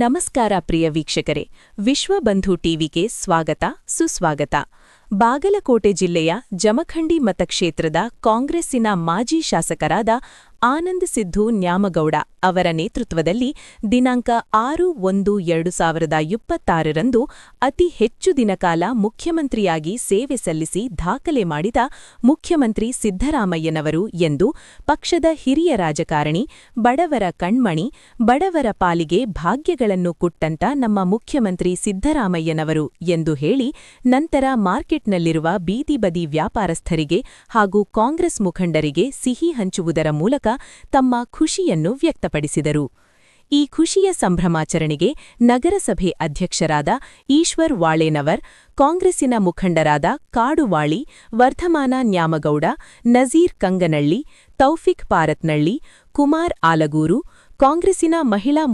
ನಮಸ್ಕಾರ ಪ್ರಿಯ ವೀಕ್ಷಕರೇ, ವಿಶ್ವಬಂಧು ಟಿವಿಗೆ ಸ್ವಾಗತ ಸುಸ್ವಾಗತ. ಬಾಗಲಕೋಟೆ ಜಿಲ್ಲೆಯ ಜಮಖಂಡಿ ಮತಕ್ಷೇತ್ರದ ಕಾಂಗ್ರೆಸ್ಸಿನ ಮಾಜಿ ಶಾಸಕರಾದ ಆನಂದ್ ಸಿದ್ದು ನ್ಯಾಮಗೌಡ ಅವರ ನೇತೃತ್ವದಲ್ಲಿ ದಿನಾಂಕ 6/1/2026ರಂದು ಅತಿ ಹೆಚ್ಚು ದಿನಕಾಲ ಮುಖ್ಯಮಂತ್ರಿಯಾಗಿ ಸೇವೆ ಸಲ್ಲಿಸಿ ದಾಖಲೆ ಮಾಡಿದ ಮುಖ್ಯಮಂತ್ರಿ ಸಿದ್ದರಾಮಯ್ಯನವರು ಎಂದು ಪಕ್ಷದ ಹಿರಿಯ ರಾಜಕಾರಣಿ, ಬಡವರ ಕಣ್ಮಣಿ, ಬಡವರ ಪಾಲಿಗೆ ಭಾಗ್ಯಗಳನ್ನು ಕೊಟ್ಟಂತ ನಮ್ಮ ಮುಖ್ಯಮಂತ್ರಿ ಸಿದ್ದರಾಮಯ್ಯನವರು ಎಂದು ಹೇಳಿ ನಂತರ ಮಾರ್ಕೆಟ್ನಲ್ಲಿರುವ ಬೀದಿ ಬದಿ ವ್ಯಾಪಾರಸ್ಥರಿಗೆ ಹಾಗೂ ಕಾಂಗ್ರೆಸ್ ಮುಖಂಡರಿಗೆ ಸಿಹಿ ಹಂಚುವುದರ ಮೂಲಕ ತಮ್ಮ ಖುಷಿಯನ್ನು ವ್ಯಕ್ತಪಡಿಸಿದರು. ಈ ಖುಷಿಯ ಸಂಭ್ರಮಾಚರಣೆಗೆ ನಗರಸಭೆ ಅಧ್ಯಕ್ಷರಾದ ಈಶ್ವರ್ ವಾಳೇನವರ್, ಕಾಂಗ್ರೆಸ್ಸಿನ ಮುಖಂಡರಾದ ಕಾಡುವಾಳಿ, ವರ್ಧಮಾನ ನ್ಯಾಮಗೌಡ, ನಜೀರ್ ಕಂಗನಳ್ಳಿ, ತೌಫಿಕ್ ಪಾರತ್ನಳ್ಳಿ, ಕುಮಾರ್ ಆಲಗೂರು, ಕಾಂಗ್ರೆಸ್ಸಿನ ಮಹಿಳಾ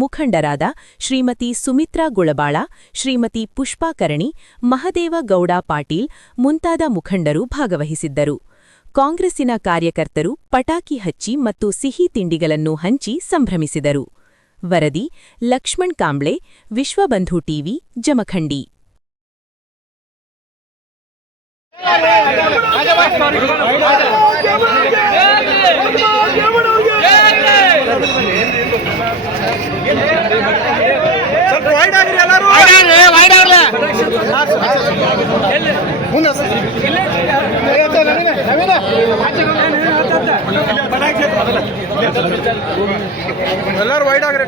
ಮುಖಂಡರಾದ ಶ್ರೀಮತಿ ಸುಮಿತ್ರಾ ಗುಳಬಾಳ, ಶ್ರೀಮತಿ ಪುಷ್ಪಾ ಕರಣಿ, ಮಹದೇವ ಗೌಡ ಪಾಟೀಲ್ ಮುಂತಾದ ಮುಖಂಡರು ಭಾಗವಹಿಸಿದ್ದರು. ಕಾಂಗ್ರೆಸ್ಸಿನ ಕಾರ್ಯಕರ್ತರು ಪಟಾಕಿ ಹಚ್ಚಿ ಮತ್ತು ಸಿಹಿ ತಿಂಡಿಗಳನ್ನು ಹಂಚಿ ಸಂಭ್ರಮಿಸಿದರು. ವರದಿ ಲಕ್ಷ್ಮಣ್ ಕಾಂಬ್ಳೆ, ವಿಶ್ವಬಂಧು ಟಿವಿ, ಜಮಖಂಡಿ. ಎಲ್ಲರೂ ವೈಡ್ ಆಗ್ರಿ.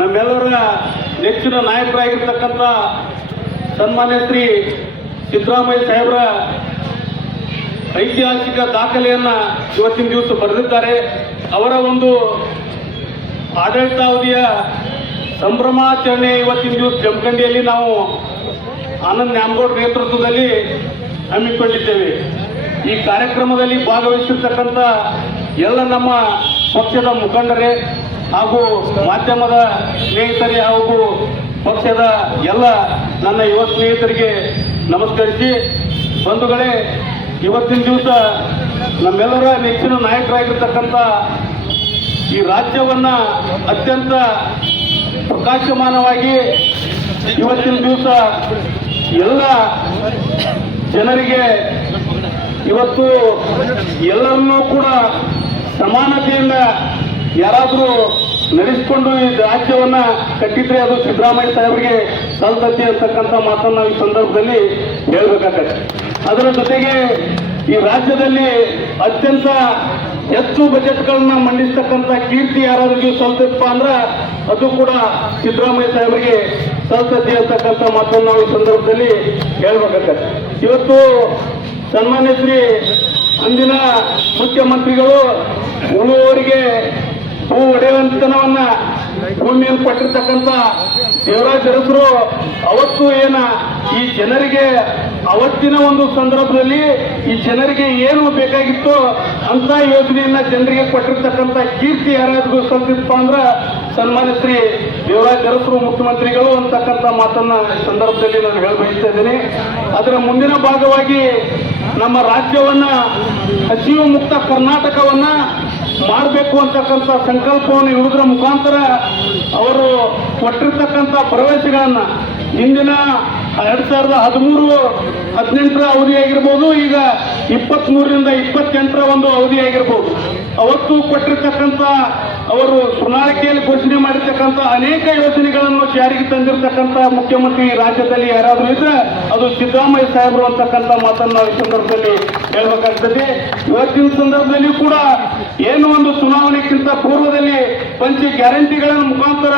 ನಮ್ಮೆಲ್ಲರ ನೆಚ್ಚಿನ ನಾಯಕರಾಗಿರ್ತಕ್ಕಂಥ ಸನ್ಮಾನ್ಯ ಶ್ರೀ ಸಿದ್ದರಾಮಯ್ಯ ಸಾಹೇಬರ ಐತಿಹಾಸಿಕ ದಾಖಲೆಯನ್ನು ಇವತ್ತಿನ ದಿವಸ ಬರೆದಿದ್ದಾರೆ. ಅವರ ಒಂದು ಆಡಳಿತಾವಧಿಯ ಸಂಭ್ರಮಾಚರಣೆ ಇವತ್ತಿನ ದಿವಸ ಜಮಖಂಡಿಯಲ್ಲಿ ನಾವು ಆನಂದ್ ನ್ಯಾಮಗೌಡ ನೇತೃತ್ವದಲ್ಲಿ ಹಮ್ಮಿಕೊಂಡಿದ್ದೇವೆ. ಈ ಕಾರ್ಯಕ್ರಮದಲ್ಲಿ ಭಾಗವಹಿಸಿರ್ತಕ್ಕಂಥ ಎಲ್ಲ ನಮ್ಮ ಪಕ್ಷದ ಮುಖಂಡರೇ ಹಾಗೂ ಮಾಧ್ಯಮದ ಸ್ನೇಹಿತರೇ ಹಾಗೂ ಪಕ್ಷದ ಎಲ್ಲ ನನ್ನ ಯುವ ಸ್ನೇಹಿತರಿಗೆ ನಮಸ್ಕರಿಸಿ, ಬಂಧುಗಳೇ, ಇವತ್ತಿನ ದಿವಸ ನಮ್ಮೆಲ್ಲರ ನೆಚ್ಚಿನ ನಾಯಕರಾಗಿರ್ತಕ್ಕಂಥ ಈ ರಾಜ್ಯವನ್ನು ಅತ್ಯಂತ ಪ್ರಕಾಶಮಾನವಾಗಿ ಇವತ್ತಿನ ದಿವಸ ಎಲ್ಲ ಜನರಿಗೆ ಇವತ್ತು ಎಲ್ಲರನ್ನೂ ಕೂಡ ಸಮಾನತೆಯಿಂದ ಯಾರಾದರೂ ನಡೆಸಿಕೊಂಡು ಈ ರಾಜ್ಯವನ್ನು ಕಟ್ಟಿದ್ರೆ ಅದು ಸಿದ್ದರಾಮಯ್ಯ ಸಾಹೇಬರಿಗೆ ಸಲ್ತತಿ ಅಂತಕ್ಕಂಥ ಮಾತನ್ನು ನಾವು ಈ ಸಂದರ್ಭದಲ್ಲಿ ಹೇಳಬೇಕಾಗತ್ತೆ. ಅದರ ಜೊತೆಗೆ ಈ ರಾಜ್ಯದಲ್ಲಿ ಅತ್ಯಂತ ಹೆಚ್ಚು ಬಜೆಟ್ಗಳನ್ನ ಮಂಡಿಸ್ತಕ್ಕಂಥ ಕೀರ್ತಿ ಯಾರಾದ್ರಿಗೆ ಸಲ್ತಪ್ಪ ಅಂದ್ರೆ ಅದು ಕೂಡ ಸಿದ್ದರಾಮಯ್ಯ ಸಾಹೇಬರಿಗೆ ಸಲ್ತತಿ ಅಂತಕ್ಕಂಥ ಮಾತನ್ನು ನಾವು ಈ ಸಂದರ್ಭದಲ್ಲಿ ಹೇಳಬೇಕಾಗತ್ತೆ. ಇವತ್ತು ಸನ್ಮಾನ್ಯ ಶ್ರೀ ಅಂದಿನ ಮುಖ್ಯಮಂತ್ರಿಗಳು ಉಳುವವರಿಗೆ ಹೂ ಒಡೆಯುವಂತನವನ್ನ ಭೂಮಿಯನ್ನು ಕೊಟ್ಟಿರ್ತಕ್ಕಂಥ ದೇವರಾಜ್ ಅರಸರು ಅವತ್ತು ಈ ಜನರಿಗೆ ಅವತ್ತಿನ ಒಂದು ಸಂದರ್ಭದಲ್ಲಿ ಈ ಜನರಿಗೆ ಏನು ಬೇಕಾಗಿತ್ತೋ ಅಂತ ಯೋಜನೆಯನ್ನ ಜನರಿಗೆ ಕೊಟ್ಟಿರ್ತಕ್ಕಂಥ ಕೀರ್ತಿ ಯಾರಾದ್ರೂ ಸಲ್ತಿಪ್ಪ ಅಂದ್ರ ಸನ್ಮಾನ್ಯ ಶ್ರೀ ದೇವರಾಜ್ ಅರಸರು ಮುಖ್ಯಮಂತ್ರಿಗಳು ಅಂತಕ್ಕಂಥ ಮಾತನ್ನ ಈ ಸಂದರ್ಭದಲ್ಲಿ ನಾನು ಹೇಳ ಬಯಸ್ತಾ ಇದ್ದೀನಿ. ಅದರ ಮುಂದಿನ ಭಾಗವಾಗಿ ನಮ್ಮ ರಾಜ್ಯವನ್ನ ಹಸಿವು ಮುಕ್ತ ಕರ್ನಾಟಕವನ್ನ ಮಾಡಬೇಕು ಅಂತಕ್ಕಂಥ ಸಂಕಲ್ಪವನ್ನು ಇಡುವುದರ ಮುಖಾಂತರ ಅವರು ಕೊಟ್ಟಿರ್ತಕ್ಕಂಥ ಭರವಸೆಗಳನ್ನ ಇಂದಿನ 2013-18 ಅವಧಿ ಆಗಿರ್ಬೋದು, ಈಗ 23ರಿಂದ 28 ಒಂದು ಅವಧಿ ಆಗಿರ್ಬೋದು, ಅವತ್ತು ಕೊಟ್ಟಿರ್ತಕ್ಕಂಥ ಅವರು ಪ್ರಣಾಳಿಕೆಯಲ್ಲಿ ಘೋಷಣೆ ಮಾಡಿರ್ತಕ್ಕಂಥ ಅನೇಕ ಯೋಜನೆಗಳನ್ನು ಜಾರಿಗೆ ತಂದಿರತಕ್ಕಂಥ ಮುಖ್ಯಮಂತ್ರಿ ರಾಜ್ಯದಲ್ಲಿ ಯಾರಾದರೂ ಇದ್ರೆ ಅದು ಸಿದ್ದರಾಮಯ್ಯ ಸಾಹೇಬರು ಅಂತಕ್ಕಂಥ ಮಾತನ್ನು ನಾವು ಈ ಸಂದರ್ಭದಲ್ಲಿ ಹೇಳ್ಬೇಕಾಗ್ತದೆ. ಇವತ್ತಿನ ಸಂದರ್ಭದಲ್ಲಿ ಕೂಡ ಏನು ಒಂದು ಚುನಾವಣೆಗಿಂತ ಪೂರ್ವದಲ್ಲಿ ಪಂಚ ಗ್ಯಾರಂಟಿಗಳ ಮುಖಾಂತರ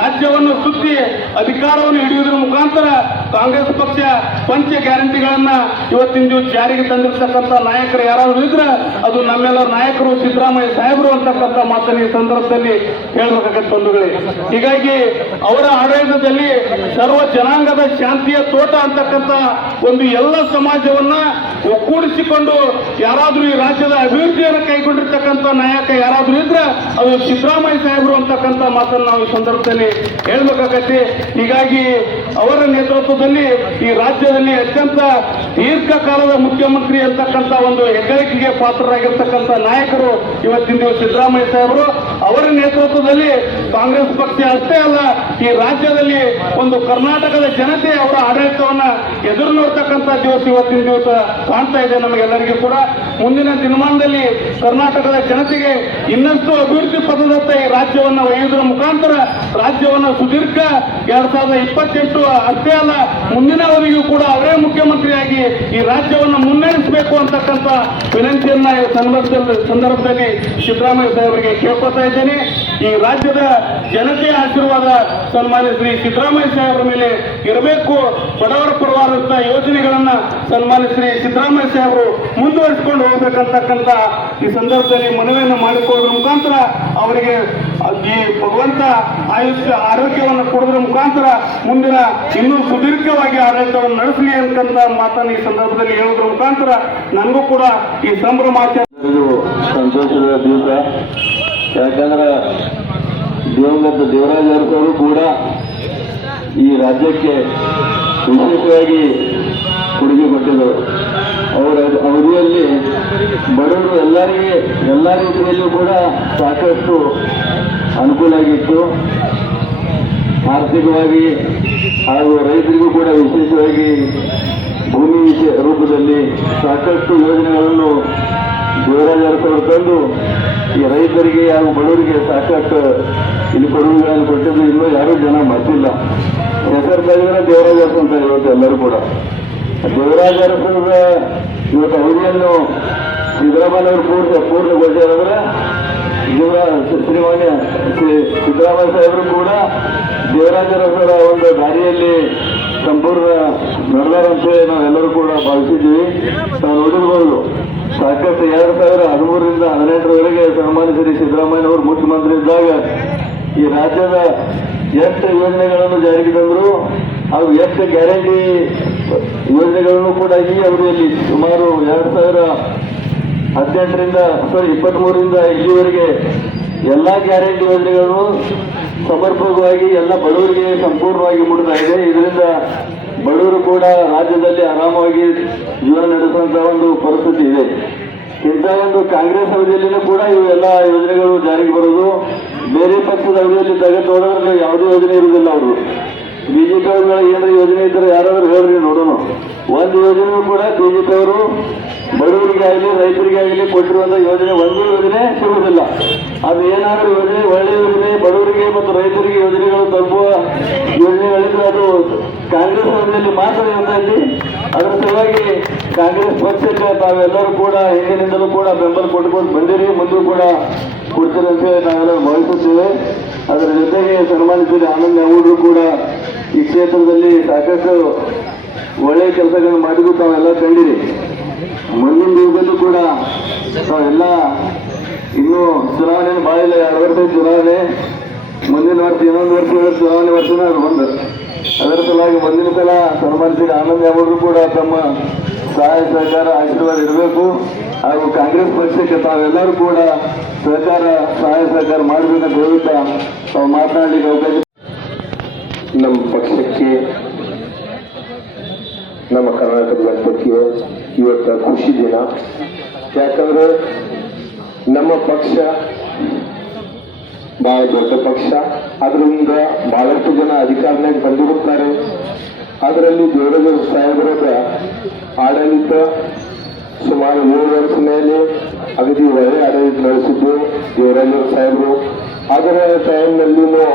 ರಾಜ್ಯವನ್ನು ಸುತ್ತಿ ಅಧಿಕಾರವನ್ನು ಹಿಡಿಯುವುದರ ಮುಖಾಂತರ ಕಾಂಗ್ರೆಸ್ ಪಕ್ಷ ಪಂಚ ಗ್ಯಾರಂಟಿಗಳನ್ನ ಇವತ್ತಿನ ದಿವಸ ಜಾರಿಗೆ ತಂದಿರತಕ್ಕಂಥ ನಾಯಕರು ಯಾರಾದರೂ ಇದ್ರೆ ಅದು ನಮ್ಮೆಲ್ಲರ ನಾಯಕರು ಸಿದ್ದರಾಮಯ್ಯ ಸಾಹೇಬರು ಅಂತಕ್ಕಂಥ ಮಾತನ್ನು ಈ ಸಂದರ್ಭದಲ್ಲಿ ಹೇಳ್ಬೇಕಾಗತ್ತೆ ಬಂಧುಗಳೇ. ಹೀಗಾಗಿ ಅವರ ಆಡಳಿತದಲ್ಲಿ ಸರ್ವ ಜನಾಂಗದ ಶಾಂತಿಯ ತೋಟ ಅಂತಕ್ಕಂಥ ಒಂದು ಎಲ್ಲ ಸಮಾಜವನ್ನ ಒಕ್ಕೂಡಿಸಿಕೊಂಡು ಯಾರಾದ್ರೂ ಈ ರಾಜ್ಯದ ಅಭಿವೃದ್ಧಿಯನ್ನು ಕೈಗೊಂಡಿರ್ತಕ್ಕಂಥ ನಾಯಕ ಯಾರಾದ್ರೂ ಇದ್ರೆ ಅದು ಸಿದ್ದರಾಮಯ್ಯ ಸಾಹೇಬರು ಅಂತಕ್ಕಂಥ ಮಾತನ್ನು ನಾವು ಈ ಸಂದರ್ಭದಲ್ಲಿ ಹೇಳ್ಬೇಕಾಗತ್ತೆ. ಹೀಗಾಗಿ ಅವರ ನೇತೃತ್ವದಲ್ಲಿ ಈ ರಾಜ್ಯದಲ್ಲಿ ಅತ್ಯಂತ ದೀರ್ಘಕಾಲದ ಮುಖ್ಯಮಂತ್ರಿ ಅಂತಕ್ಕಂಥ ಒಂದು ಹೆಗ್ಗಳಿಕೆಗೆ ಪಾತ್ರರಾಗಿರ್ತಕ್ಕಂಥ ನಾಯಕರು ಇವತ್ತಿನ ದಿವಸ ಸಿದ್ದರಾಮಯ್ಯ ಸಾಹೇಬರು. ಅವರ ನೇತೃತ್ವದಲ್ಲಿ ಕಾಂಗ್ರೆಸ್ ಪಕ್ಷ ಅಷ್ಟೇ ಅಲ್ಲ, ಈ ರಾಜ್ಯದಲ್ಲಿ ಒಂದು ಕರ್ನಾಟಕದ ಜನತೆ ಅವರ ಆಡಳಿತವನ್ನ ಎದುರು ನೋಡ್ತಕ್ಕಂಥ ದಿವಸ ಇವತ್ತಿನ ದಿವಸ ಕಾಣ್ತಾ ಇದೆ ನಮಗೆಲ್ಲರಿಗೂ ಕೂಡ. ಮುಂದಿನ ದಿನಮಾನದಲ್ಲಿ ಕರ್ನಾಟಕದ ಜನತೆಗೆ ಇನ್ನಷ್ಟು ಅಭಿವೃದ್ಧಿ ಪಥದತ್ತ ಈ ರಾಜ್ಯವನ್ನು ಒಯ್ಯುವುದರ ಮುಖಾಂತರ ರಾಜ್ಯವನ್ನು ಸುದೀರ್ಘ 2028 ಅಷ್ಟೇ ಅಲ್ಲ, ಮುಂದಿನ ಅವಧಿಗೂ ಕೂಡ ಅವರೇ ಮುಖ್ಯಮಂತ್ರಿಯಾಗಿ ಈ ರಾಜ್ಯವನ್ನು ಮುನ್ನಡೆಸಬೇಕು ಅಂತಕ್ಕಂಥ ವಿನಂತಿಯನ್ನ ಈ ಸಂದರ್ಭದಲ್ಲಿ ಸಿದ್ದರಾಮಯ್ಯ ಸಾಹೇಬರಿಗೆ ಕೇಳ್ಕೊತಾ ಇದ್ದೇನೆ. ಈ ರಾಜ್ಯದ ಜನತೆಯ ಆಶೀರ್ವಾದ ಸನ್ಮಾನ್ಯ ಶ್ರೀ ಸಿದ್ದರಾಮಯ್ಯ ಸಾಹೇಬರ ಮೇಲೆ ಇರಬೇಕು. ಬಡವರ ಪರವಾದಂತಹ ಯೋಜನೆಗಳನ್ನ ಸನ್ಮಾನ್ಯ ಶ್ರೀ ಸಿದ್ದರಾಮಯ್ಯ ಸಾಹೇಬರು ಮುಂದುವರಿಸಿಕೊಂಡು ಹೋಗ್ಬೇಕಂತಕ್ಕಂಥ ಈ ಸಂದರ್ಭದಲ್ಲಿ ಮನವಿಯನ್ನು ಮಾಡಿಕೊಳ್ಳುವ ಮುಖಾಂತರ ಅವರಿಗೆ ಈ ಭಗವಂತ ಆರೋಗ್ಯವನ್ನು ಕೊಡುವುದರ ಮುಖಾಂತರ ಮುಂದಿನ ಇನ್ನೂ ಸುದೀರ್ಘವಾಗಿ ಆಡಳಿತವನ್ನು ನಡೆಸಲಿ ಅಂತಕ್ಕಂಥ ಮಾತನ್ನು ಈ ಸಂದರ್ಭದಲ್ಲಿ ಹೇಳುವುದರ ಮುಖಾಂತರ ನನಗೂ ಕೂಡ ಈ ಸಂಭ್ರಮಾಚರಣೆ ಸಂತೋಷದ ದಿವಸ. ಯಾಕಂದ್ರೆ ದಿವಂಗತ ದೇವರಾಜ್ ಅರಸರು ಕೂಡ ಈ ರಾಜ್ಯಕ್ಕೆ ವಿಶೇಷವಾಗಿ ಕೊಡುಗೆ ಕೊಟ್ಟಿದ್ದರು. ಅವರ ಅವಧಿಯಲ್ಲಿ ಬಡವರು ಎಲ್ಲ ರೀತಿಯಲ್ಲೂ ಕೂಡ ಸಾಕಷ್ಟು ಅನುಕೂಲ ಆಗಿತ್ತು. ಆರ್ಥಿಕವಾಗಿ ಹಾಗೂ ರೈತರಿಗೂ ಕೂಡ ವಿಶೇಷವಾಗಿ ಭೂಮಿ ರೂಪದಲ್ಲಿ ಸಾಕಷ್ಟು ಯೋಜನೆಗಳನ್ನು ದೇವರಾಜ ಅರಸವರು ತಂದು ಈ ರೈತರಿಗೆ ಹಾಗೂ ಬಡವರಿಗೆ ಸಾಕಷ್ಟು ಇಲ್ಲಿ ಕೊಡುಗೆಗಳನ್ನು ಕೊಟ್ಟಿದ್ದು ಇನ್ನೂ ಯಾರೂ ಜನ ಮರ್ತಿಲ್ಲ. ಹೆಸರು ತೆಗೆದ್ರೆ ದೇವರಾಜ ಅರಸ ಅಂತ ಇವತ್ತು ಎಲ್ಲರೂ ಕೂಡ. ದೇವರಾಜ ಅರಸರ ಇವತ್ತು ಅವಧಿಯನ್ನು ಸಿದ್ದರಾಮಯ್ಯವರು ಪೂರ್ಣಗೊಳಿಸಿದ್ರೆ ಶ್ರೀಮಾನ್ಯ ಸಿದ್ದರಾಮಯ್ಯ ಸಾಹೇಬರು ಕೂಡ ದೇವರಾಜ ಅರಸರ ಒಂದು ದಾರಿಯಲ್ಲಿ ಸಂಪೂರ್ಣ ನಡೆದಾರಂತ ನಾವೆಲ್ಲರೂ ಕೂಡ ಭಾವಿಸಿದ್ದೀವಿ. ನಾವು ನೋಡಿರ್ಬೋದು ಸಾಕಷ್ಟು 2013ರಿಂದ 2018ರವರೆಗೆ ಸನ್ಮಾನ್ಯ ಶ್ರೀ ಸಿದ್ದರಾಮಯ್ಯನವರು ಮುಖ್ಯಮಂತ್ರಿ ಇದ್ದಾಗ ಈ ರಾಜ್ಯದ ಎಷ್ಟು ಯೋಜನೆಗಳನ್ನು ಜಾರಿಗೆ ತಂದರು ಹಾಗೂ ಎಷ್ಟು ಗ್ಯಾರಂಟಿ ಯೋಜನೆಗಳನ್ನು ಕೂಡ ಈ ಅವಧಿಯಲ್ಲಿ ಸುಮಾರು 2023ರಿಂದ ಇಲ್ಲಿವರೆಗೆ ಎಲ್ಲ ಗ್ಯಾರಂಟಿ ಯೋಜನೆಗಳನ್ನು ಸಮರ್ಪಕವಾಗಿ ಎಲ್ಲ ಬಡವರಿಗೆ ಸಂಪೂರ್ಣವಾಗಿ ಮುಟ್ತಾ ಇದೆ. ಇದರಿಂದ ಬಡವರು ಕೂಡ ರಾಜ್ಯದಲ್ಲಿ ಆರಾಮವಾಗಿ ಜೀವನ ನಡೆಸುವಂತ ಒಂದು ಪರಿಸ್ಥಿತಿ ಇದೆ. ಇಂಥ ಒಂದು ಕಾಂಗ್ರೆಸ್ ಅವಧಿಯಲ್ಲಿನೂ ಕೂಡ ಇವೆಲ್ಲ ಯೋಜನೆಗಳು ಜಾರಿಗೆ ಬರೋದು. ಬೇರೆ ಪಕ್ಷದ ಅವಧಿಯಲ್ಲಿ ತೆಗೆದುಕೊಳ್ಳೋದ್ರಲ್ಲಿ ಯಾವುದೇ ಯೋಜನೆ ಇರುವುದಿಲ್ಲ. ಅವರು ಬಿಜೆಪಿ ಅವರುಗಳ ಏನಾದ್ರು ಯೋಜನೆ ಇದ್ದರೆ ಯಾರಾದ್ರೂ ಹೇಳ್ರಿ ನೋಡೋಣ. ಒಂದು ಯೋಜನೆಯೂ ಕೂಡ ಬಿಜೆಪಿ ಅವರು ಬಡವರಿಗಾಗಲಿ ರೈತರಿಗಾಗಲಿ ಕೊಟ್ಟಿರುವಂತಹ ಯೋಜನೆ ಒಂದು ಯೋಜನೆ ಸಿಗುವುದಿಲ್ಲ. ಅದು ಏನಾದರೂ ಯೋಜನೆ ಒಳ್ಳೆಯ ಯೋಜನೆ ಬಡವರಿಗೆ ಮತ್ತು ರೈತರಿಗೆ ಯೋಜನೆಗಳು ತಲುಪುವ ಯೋಜನೆಗಳಿದ್ರೆ ಅದು ಕಾಂಗ್ರೆಸ್ ಅವಧಿಯಲ್ಲಿ ಮಾತ್ರ ಇರ್ತೈತಿ. ಅದರ ಸಲುವಾಗಿ ಕಾಂಗ್ರೆಸ್ ಪಕ್ಷಕ್ಕೆ ತಾವೆಲ್ಲರೂ ಕೂಡ ಹಿಂದಿನಿಂದಲೂ ಕೂಡ ಬೆಂಬಲ ಕೊಟ್ಕೊಂಡು ಬಂದಿರಿ, ಮುಂದೂ ಕೂಡ ಕೊಡ್ತೀರಿ ಅಂತ ನಾವೆಲ್ಲರೂ ಭಾವಿಸುತ್ತೇವೆ. ಅದರ ಜೊತೆಗೆ ಸನ್ಮಾನಿಸಿದ ಆನಂದ್ ಅವರು ಕೂಡ ಈ ಕ್ಷೇತ್ರದಲ್ಲಿ ಸಾಕಷ್ಟು ಒಳ್ಳೆಯ ಕೆಲಸಗಳನ್ನು ಮಾಡಿದ್ದು ತಾವೆಲ್ಲ ಕಂಡಿರಿ. ಮುಂದಿನ ದಿವಸದಲ್ಲೂ ಕೂಡ ತಾವೆಲ್ಲ ಇನ್ನೂ ಚುನಾವಣೆ ಭಾಳ ಇಲ್ಲ, 2 ವರ್ಷ ಚುನಾವಣೆ, ಮುಂದಿನ ವರ್ಷ ಇನ್ನೊಂದು ವರ್ಷ ಚುನಾವಣೆ ವರ್ಷನ ಅದು ಬಂದು ಅದರ ಸಲುವಾಗಿ ಮುಂದಿನ ಸಲ ಸನ್ಮಾನಿಸಿದ ಆನಂದ್ ಯಾವೂರು ಕೂಡ ತಮ್ಮ ಸಹಾಯ ಸಹಕಾರ ಆಶೀರ್ವಾದ ಇರಬೇಕು. ಹಾಗೂ ಕಾಂಗ್ರೆಸ್ ಪಕ್ಷಕ್ಕೆ ತಾವೆಲ್ಲರೂ ಕೂಡ ಸಹಾಯ ಸಹಕಾರ ಮಾಡಬೇಕಂತ ಹೇಳುತ್ತಾ ತಾವು ಮಾತನಾಡಲಿಕ್ಕೆ ಅವಕಾಶ. ನಮ್ಮ ಪಕ್ಷಕ್ಕೆ, ನಮ್ಮ ಕರ್ನಾಟಕ ಜನತೆಗೆ ಇವತ್ತು ಖುಷಿ ದಿನ. ಯಾಕಂದ್ರೆ ನಮ್ಮ ಪಕ್ಷ ಬಹಳ ದೊಡ್ಡ ಪಕ್ಷ, ಅದರಿಂದ ಬಹಳಷ್ಟು ಜನ ಅಧಿಕಾರನಾಗಿ ಬಂದಿರುತ್ತಾರೆ. ಅದರಲ್ಲಿ ದೇವರಾಜ ಸಾಹೇಬರ ಆಡಳಿತ ಸುಮಾರು 7 ವರ್ಷ ಮೇಲೆ ಅಗದಿ ಒಳ್ಳೆ ಆಡಳಿತ ನಡೆಸಿದ್ದು ದೇವರಾಜ ಸಾಹೇಬರು. ಅದರ ಟೈಮ್ನಲ್ಲಿಯೂ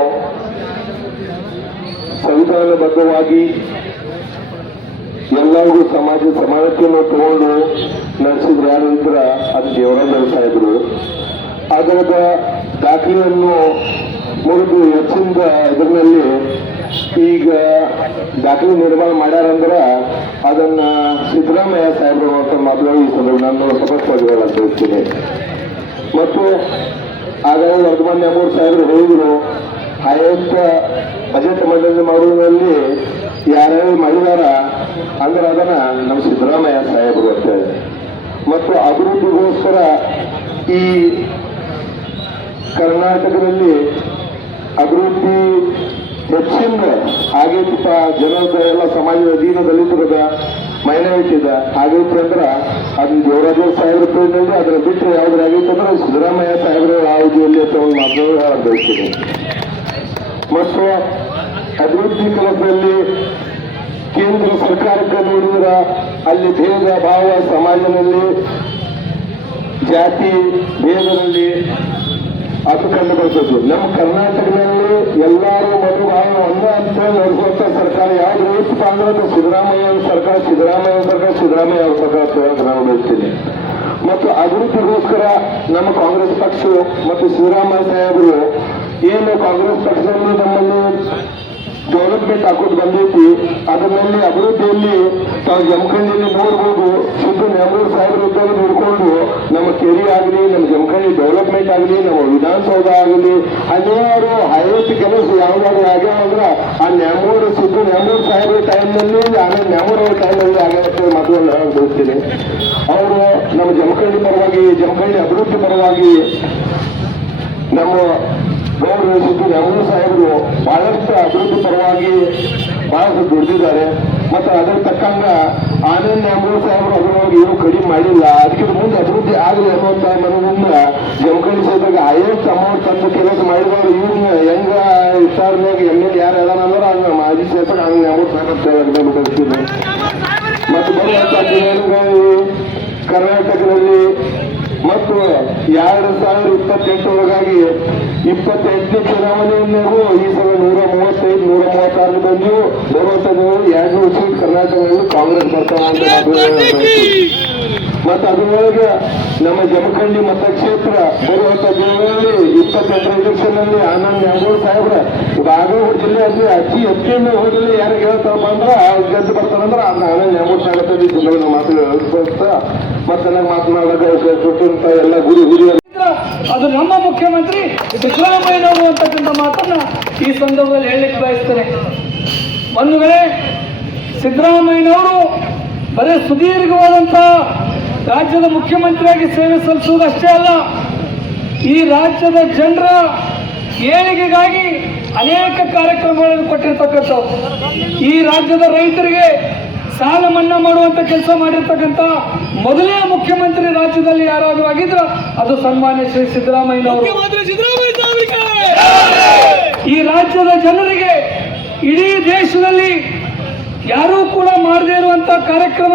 ಸಂವಿಧಾನಬದ್ಧವಾಗಿ ಎಲ್ಲರಿಗೂ ಸಮಾನತೆಯನ್ನು ತಗೊಂಡು ನಡೆಸಿದ್ರು. ಯಾರಂದ್ರ ಅದು ದೇವರಾಜ ಸಾಹೇಬರು. ಅದರ ದಾಖಲೆಯನ್ನು ಮುರಿದು ಹೆಚ್ಚಿನ ಇದರಲ್ಲಿ ಈಗ ದಾಖಲೆ ನಿರ್ಮಾಣ ಮಾಡ್ಯಾರಂದ್ರ ಅದನ್ನ ಸಿದ್ದರಾಮಯ್ಯ ಸಾಹೇಬರು ಅಂತ ಮೊದಲು ಈ ಸಂದರ್ಭ ನಾನು ಸ್ಪಷ್ಟವಾಗಿ ಹೇಳಕ್ಕೆ. ಮತ್ತು ಹಾಗಾಗಿ ವರ್ಧಮಾನ್ ಯಾಮೂರ್ ಸಾಹೇಬರು ಹೇಳಿದ್ರು, ಆಯುಕ್ತ ಬಜೆಟ್ ಮಂಡನೆ ಮಾಡುವುದರಲ್ಲಿ ಯಾರ್ಯಾರು ಮಾಡಿದಾರ ಅಂದ್ರೆ ಅದನ್ನ ನಮ್ಮ ಸಿದ್ದರಾಮಯ್ಯ ಸಾಹೇಬರು ಅಂತ ಹೇಳಿ. ಮತ್ತು ಅಭಿವೃದ್ಧಿಗೋಸ್ಕರ ಈ ಕರ್ನಾಟಕದಲ್ಲಿ ಅಭಿವೃದ್ಧಿ ಹೆಚ್ಚಿನ ಆಗೈತಿಪ್ಪ, ಜನದ ಎಲ್ಲ ಸಮಾಜದ ದೀನ ದಲಿತರದ ಮೈನಾರಿಟಿದ ಆಗೈತಿ ಅಂದ್ರೆ ಅದನ್ನ ದೇವರಾಜ ಸಾಹೇಬ್ರ ರೂಪಾಯಿನಲ್ಲಿ ಅದರ ಬಿಟ್ಟರೆ ಯಾವ್ದು ಆಗೈತೆ ಅಂದ್ರೆ ಸಿದ್ದರಾಮಯ್ಯ ಸಾಹೇಬ್ರ ಅವಧಿಯಲ್ಲಿ ಅಂತ ಒಂದು ಮಾತನ್ನು ಬಯಸ್ತೀನಿ. ಮತ್ತು ಅಭಿವೃದ್ಧಿ ಕೆಲಸದಲ್ಲಿ ಕೇಂದ್ರ ಸರ್ಕಾರಕ್ಕೆ ನೋಡಿದ್ರೆ ಅಲ್ಲಿ ಭೇದ ಭಾವ ಸಮಾಜದಲ್ಲಿ ಜಾತಿ ಭೇದದಲ್ಲಿ ಅದು ಕಂಡು ಬರ್ತದೆ. ನಮ್ಮ ಕರ್ನಾಟಕದಲ್ಲಿ ಎಲ್ಲರೂ ಮಧುಭಾವ ಒಂದ ಅಂತ ನಡೆಸುವಂತ ಸರ್ಕಾರ ಯಾವ್ದು ಇರುತ್ತಪ್ಪ ಅಂದ್ರೆ ಸಿದ್ದರಾಮಯ್ಯ ಸರ್ಕಾರ ನಾನು ಬಯಸ್ತೀನಿ. ಮತ್ತು ಅಭಿವೃದ್ಧಿಗೋಸ್ಕರ ನಮ್ಮ ಕಾಂಗ್ರೆಸ್ ಪಕ್ಷ ಮತ್ತು ಸಿದ್ದರಾಮಯ್ಯ ಸಾಹೇಬರು ಏನು ಕಾಂಗ್ರೆಸ್ ಪಕ್ಷದಲ್ಲಿ ನಮ್ಮಲ್ಲಿ ಡೆವಲಪ್ಮೆಂಟ್ ಹಾಕೋದು ಬಂದೈತಿ, ಅದರಲ್ಲಿ ಅಭಿವೃದ್ಧಿಯಲ್ಲಿ ತಾವು ಜಮಖಂಡಿಯಲ್ಲಿ ನೋಡ್ಬೋದು. ಶುದ್ಧ ನೆಹರು ಸಾಹೇಬರು ಇದ್ದಾಗ ನೋಡಿಕೊಂಡು ನಮ್ಮ ಕೆರೆ ಆಗಲಿ, ನಮ್ಮ ಜಮಖಂಡಿ ಡೆವಲಪ್ಮೆಂಟ್ ಆಗಲಿ, ನಮ್ಮ ವಿಧಾನಸೌಧ ಆಗಲಿ, ಹಲವಾರು ಹೈಯೆಸ್ಟ್ ಕೆಲಸ ಯಾವ್ದಾದ್ರು ಆಗ್ಯಾವ ಅಂದ್ರೆ ಆ ನ್ಯಾಮೂರು ಶುದ್ಧ ನೆಹರು ಸಾಹೇಬರ ಟೈಮ್ನಲ್ಲಿ, ಆಮೇಲೆ ನೆಹರು ಅವ್ರ ಟೈಮ್ನಲ್ಲಿ ಆಗ್ಯಾವ ಮಾತುಗಳನ್ನ ನಾನು ಬಯಸ್ತೀನಿ. ಅವರು ನಮ್ಮ ಜಮಖಂಡಿ ಪರವಾಗಿ, ಜಮಖಂಡಿ ಅಭಿವೃದ್ಧಿ ಪರವಾಗಿ ನಮ್ಮ ಗೌರವ ಶುದ್ಧ ನೆಹರು ಸಾಹೇಬರು ಬಹಳಷ್ಟು ಅಭಿವೃದ್ಧಿ ಪರವಾಗಿ ಬಹಳಷ್ಟು ದುಡಿದಿದ್ದಾರೆ. ಮತ್ತು ಅದರ ತಕ್ಕಂಗ ಆನಂದ್ ನೆಹರು ಸಾಹೇಬರು ಅದರೊಳಗೆ ಏನು ಕಡಿಮೆ ಮಾಡಿಲ್ಲ. ಅದಕ್ಕೆ ಮುಂದೆ ಅಭಿವೃದ್ಧಿ ಆಗಲಿ ಅನ್ನುವಂತ ಮನದಿಂದ ಜಮಖಂಡಿ ಕ್ಷೇತ್ರಕ್ಕೆ ಹೈಯೆಸ್ಟ್ ಅಮೌಂಟ್ ತಂದು ಕೆಲಸ ಮಾಡಿದವರು ಇವ್ರನ್ನ ಹೆಂಗ ವಿಚಾರನಾಗ ML ಯಾರು ಅದಾನ ಅಂದ್ರೆ ಅದನ್ನ ಮಾಜಿ ಕ್ಷೇತ್ರ ಆನಂದ್ ನೆಹರು ಸಾಹೇಬ್ ಬಯಸ್ತೀನಿ. ಮತ್ತು ಬರುವಂತ ಕರ್ನಾಟಕದಲ್ಲಿ ಮತ್ತು 2028 ಒಳಗಾಗಿ 28ನೇ ಚುನಾವಣೆಯಲ್ಲಿಗೂ ಈ ಸಲ 135, 136 ಬಂದು ಬರುವಂತದ್ದು 200 ಸೀಟ್ ಕರ್ನಾಟಕದಲ್ಲಿ ಕಾಂಗ್ರೆಸ್ ಬರ್ತಾವ ಅಂತ. ಮತ್ತು ಅದರೊಳಗೆ ನಮ್ಮ ಜಮಖಂಡಿ ಮತಕ್ಷೇತ್ರ ಬರುವಂತ ದಿನಗಳಲ್ಲಿ 28ರ ಎಲೆಕ್ಷನ್ ಅಲ್ಲಿ ಆನಂದ್ ನೆಹರು ಸಾಹೇಬ್ರ ಬಾಗಲಕೋಟೆ ಜಿಲ್ಲೆ ಅಂದ್ರೆ ಹೆಚ್ಚಿನ ಹೋದಲ್ಲಿ ಯಾರಿಗೆ ಹೇಳ್ತಾರಪ್ಪ ಅಂದ್ರೆ ಗೆದ್ದು ಬರ್ತಾರಂದ್ರೆ ಆನಂದ್ ನೆಹರು ಸಾಹೇಬ್ ಮಾತು ಮತ್ತೆ ನನಗೆ ಮಾತನಾಡೋಕೆ ಕೊಟ್ಟಂತ ಎಲ್ಲ ಗುರಿ ಅದು ನಮ್ಮ ಮುಖ್ಯಮಂತ್ರಿ ಸಿದ್ದರಾಮಯ್ಯನವರು ಅಂತಕ್ಕಂಥ ಮಾತನ್ನ ಈ ಸಂದರ್ಭದಲ್ಲಿ ಹೇಳಲಿಕ್ಕೆ ಬಯಸ್ತೇನೆ. ಬಂಧುಗಳೇ, ಸಿದ್ದರಾಮಯ್ಯನವರು ಬರೀ ಸುದೀರ್ಘವಾದಂಥ ರಾಜ್ಯದ ಮುಖ್ಯಮಂತ್ರಿಯಾಗಿ ಸೇವೆ ಸಲ್ಲಿಸುವುದಷ್ಟೇ ಅಲ್ಲ, ಈ ರಾಜ್ಯದ ಜನರ ಏಳಿಗೆಗಾಗಿ ಅನೇಕ ಕಾರ್ಯಕ್ರಮಗಳನ್ನು ಕೊಟ್ಟಿರ್ತಕ್ಕಂಥವು. ಈ ರಾಜ್ಯದ ರೈತರಿಗೆ ಸಾಲ ಮನ್ನಾ ಮಾಡುವಂತ ಕೆಲಸ ಮಾಡಿರ್ತಕ್ಕಂಥ ಮೊದಲನೇ ಮುಖ್ಯಮಂತ್ರಿ ರಾಜ್ಯದಲ್ಲಿ ಯಾರಾದರೂ ಆಗಿದ್ರ ಅದು ಸನ್ಮಾನ್ಯ ಶ್ರೀ ಸಿದ್ದರಾಮಯ್ಯನವರು. ಈ ರಾಜ್ಯದ ಜನರಿಗೆ ಇಡೀ ದೇಶದಲ್ಲಿ ಯಾರೂ ಕೂಡ ಮಾಡದೇ ಇರುವಂತ ಕಾರ್ಯಕ್ರಮ,